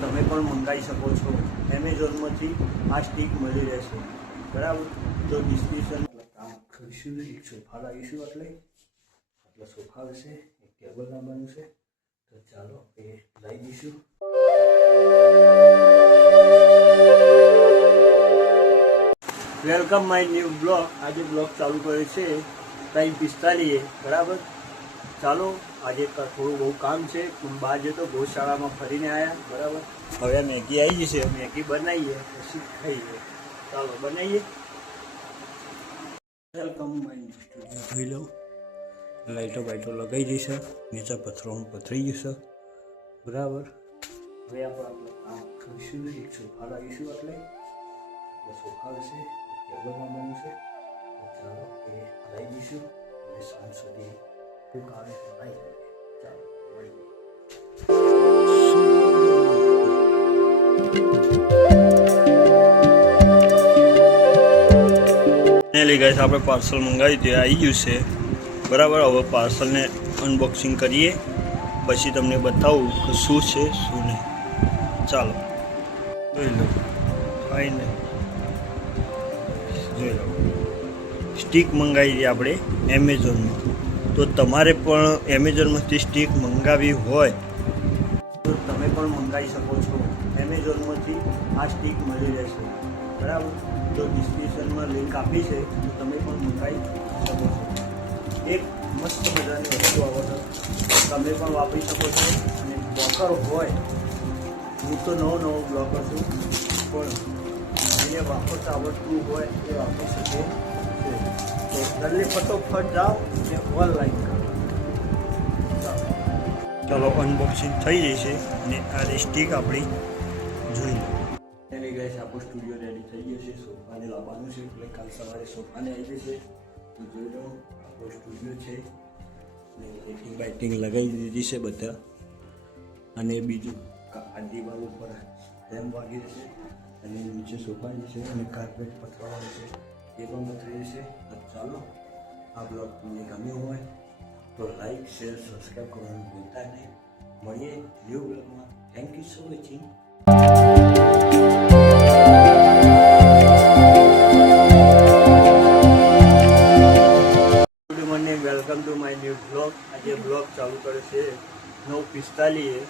તમે પણ મંગાવી શકો છો એમેઝોનમાંથી આ સ્ટીક મળી રહેશે બરાબર। તો ડિસ્ક્રિપ્શન કામ કરીશું, એક સોફા લાવીશું એટલે સોફા હશે, એક ટેબલ લાવવાનું છે, તો ચાલો એ લઈ દઈશું। Welcome my new blog. આજે બ્લોગ ચાલુ કર્યો છે 3:45 બરાબર। ચાલો આજે થોડું બહુ કામ છે, બહાર જતો ગૌશાળામાં ફરીને આવ્યા બરાબર। હવે મેગી આવી જશે, મેગી બનાવીએ પછી ખાઈએ। ચાલો બનાવીએ। વેલકમ માય સ્ટુડિયો જોઈ લો, લાઈટો બાઈટો લગાવી દઈશ, નીચે પથરાનું પથરાઈ જશે બરાબર। હવે આપણે કામ કરીશું, એક સોફા લાવીશું એટલે સોફા હશે, ટેબલ લાવવાનું છે, તો ચાલો એ લઈ દઈશું અને સાંજ સુધી ખૂબ આવે તો લઈ લઈએ। ચાલો મળીએ। ફાઇનલી ગાઈસ આપણે પાર્સલ મંગાવ્યું તે આવી ગયું છે બરાબર। હવે પાર્સલને અનબોક્સિંગ કરીએ, પછી તમને બતાવું કે શું છે શું નહીં। ચાલો જોઈ લો, ફાઇનલ જોઈ લો, સ્ટીક મંગાવી છે આપણે એમેઝોનમાં। તો તમારે પણ એમેઝોનમાંથી સ્ટીક મંગાવી હોય તો તમે પણ મંગાવી શકો છો એમેઝોનમાંથી આ સ્ટીક મળી રહેશે બરાબર। તો ડિસ્ક્રિપ્શનમાં લિંક આપી છે, તો તમે પણ મંગાવી શકો છો। એક મસ્ત મજાની વસ્તુ આવે છે, તમે પણ વાપરી શકો છો। અને બ્લોકર હોય, હું તો નવો બ્લોકર છું, પણ જેને વાપરતા આવડતું હોય એ વાપરી શકે છે। તો જલ્દી ફટોફટ જાઓ અને ઓનલાઈન કરો। ચાલો અનબોક્સિંગ થઈ જશે અને આ સ્ટીક આપણી જોઈ લો। એની ગાઈસ આપણો સ્ટુડિયો રેડી થઈ ગયો છે, સોફાને લાવવાનું છે એટલે કાલ સવારે સોફાને આવી જશે। તો જોઈ લો આપણો સ્ટુડિયો છે ને લાઇટિંગ બાઇટિંગ લગાવી દીધી છે બધા। અને બીજું આ દિવાલ ઉપર ફ્રેમ વાગી જશે અને નીચે સોફા જશે અને કાર્પેટ પથરાવાનું છે એ પણ પથરી જશે। તો ચાલો આ બ્લોગ તમને ગમ્યો હોય તો લાઈક શેર સબસ્ક્રાઈબ કરવાનું ભૂલતા નહીં। મળીએ ન્યૂ બ્લોગમાં। Thank you so watching. Good morning, welcome to my new blog. આજે બ્લોગ ચાલુ કરે છે 9:45